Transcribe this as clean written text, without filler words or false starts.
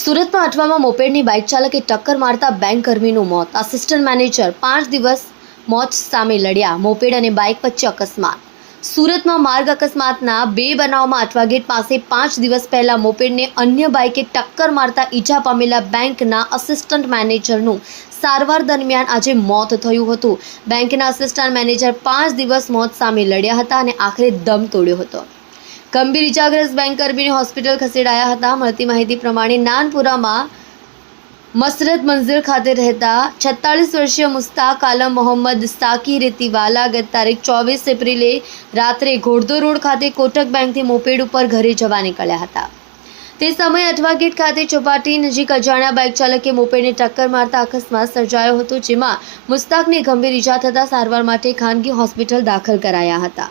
સુરતમાં અઠવામાં મોપેડની બાઇક ચાલકે ટક્કર મારતા બેંક કર્મીનું મોત. આસિસ્ટન્ટ મેનેજર 5 દિવસ મોત સામે લડ્યા. મોપેડ અને બાઇક વચ્ચે અકસ્માત. સુરતમાં માર્ગ અકસ્માતના 2 બનાવમાં અઠવા ગેટ પાસે 5 દિવસ પહેલા મોપેડને અન્ય બાઇકે ટક્કર મારતા ઈજા પામેલા બેંકના આસિસ્ટન્ટ મેનેજરનું સારવાર દરમિયાન આજે મોત થયું હતું. બેંકના આસિસ્ટન્ટ મેનેજર 5 દિવસ મોત સામે લડ્યા હતા અને આખરે દમ તોડ્યો હતો. ગંભીર ઇજાગ્રસ્ત બેંક કર્મીને હોસ્પિટલ ખસેડાયા હતા. મળતી માહિતી પ્રમાણે નાનપુરામાં મસરત મંઝિલ ખાતે રહેતા 46 વર્ષીય મુસ્તાક આલમ મોહમ્મદ સાકી રેતીવાલા ગત તારીખ 24 એપ્રિલે રાત્રે ઘોડદો રોડ ખાતે કોટક બેંકથી મોપેડ ઉપર ઘરે જવા નીકળ્યા હતા. તે સમયે અઠવા ગેટ ખાતે ચોપાટી નજીક અજાણ્યા બાઇક ચાલકે મોપેડને ટક્કર મારતા અકસ્માત સર્જાયો હતો, જેમાં મુસ્તાકને ગંભીર ઇજા થતાં સારવાર માટે ખાનગી હોસ્પિટલ દાખલ કરાયા હતા.